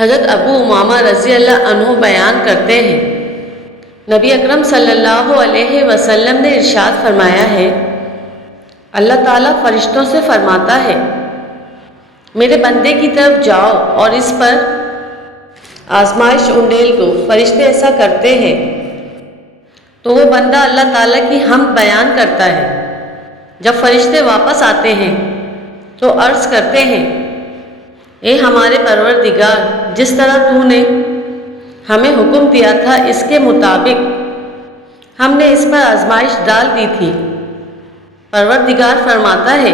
حضرت ابو امامہ رضی اللہ عنہ بیان کرتے ہیں، نبی اکرم صلی اللہ علیہ وسلم نے ارشاد فرمایا ہے، اللہ تعالیٰ فرشتوں سے فرماتا ہے، میرے بندے کی طرف جاؤ اور اس پر آزمائش انڈیل دو۔ فرشتے ایسا کرتے ہیں تو وہ بندہ اللہ تعالیٰ کی حمد بیان کرتا ہے۔ جب فرشتے واپس آتے ہیں تو عرض کرتے ہیں، اے ہمارے پروردگار، جس طرح تو نے ہمیں حکم دیا تھا اس کے مطابق ہم نے اس پر آزمائش ڈال دی تھی۔ پروردگار فرماتا ہے،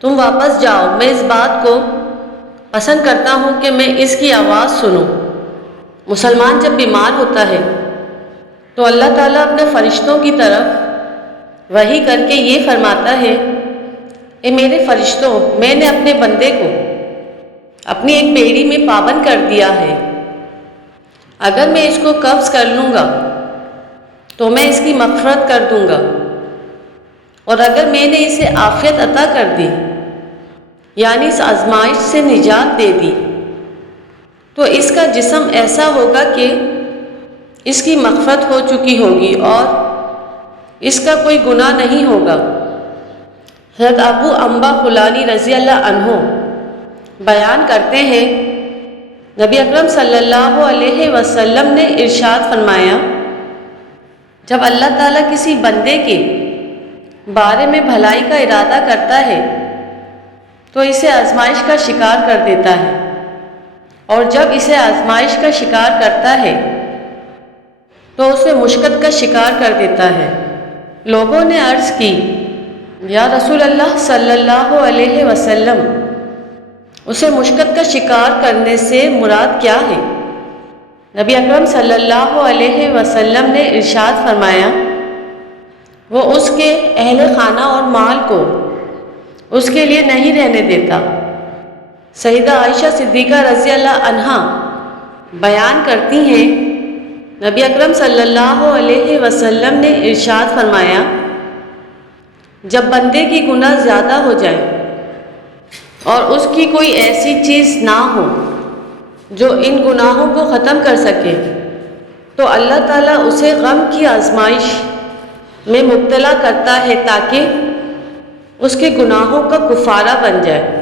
تم واپس جاؤ، میں اس بات کو پسند کرتا ہوں کہ میں اس کی آواز سنوں۔ مسلمان جب بیمار ہوتا ہے تو اللہ تعالیٰ اپنے فرشتوں کی طرف وحی کر کے یہ فرماتا ہے، اے میرے فرشتوں، میں نے اپنے بندے کو اپنی ایک بیڑی میں پابند کر دیا ہے، اگر میں اس کو قبض کر لوں گا تو میں اس کی مغفرت کر دوں گا، اور اگر میں نے اسے عافیت عطا کر دی یعنی اس آزمائش سے نجات دے دی تو اس کا جسم ایسا ہوگا کہ اس کی مغفرت ہو چکی ہوگی اور اس کا کوئی گناہ نہیں ہوگا۔ حضرت ابو انبا خولانی رضی اللہ عنہ بیان کرتے ہیں، نبی اکرم صلی اللہ علیہ وسلم نے ارشاد فرمایا، جب اللہ تعالیٰ کسی بندے کے بارے میں بھلائی کا ارادہ کرتا ہے تو اسے آزمائش کا شکار کر دیتا ہے، اور جب اسے آزمائش کا شکار کرتا ہے تو اسے مشقت کا شکار کر دیتا ہے۔ لوگوں نے عرض کی، یا رسول اللہ صلی اللہ علیہ وسلم، اسے مشقت کا شکار کرنے سے مراد کیا ہے؟ نبی اکرم صلی اللہ علیہ وسلم نے ارشاد فرمایا، وہ اس کے اہل خانہ اور مال کو اس کے لیے نہیں رہنے دیتا۔ سیدہ عائشہ صدیقہ رضی اللہ عنہا بیان کرتی ہیں، نبی اکرم صلی اللہ علیہ وسلم نے ارشاد فرمایا، جب بندے کی گناہ زیادہ ہو جائے اور اس کی کوئی ایسی چیز نہ ہو جو ان گناہوں کو ختم کر سکے تو اللہ تعالیٰ اسے غم کی آزمائش میں مبتلا کرتا ہے تاکہ اس کے گناہوں کا کفارہ بن جائے۔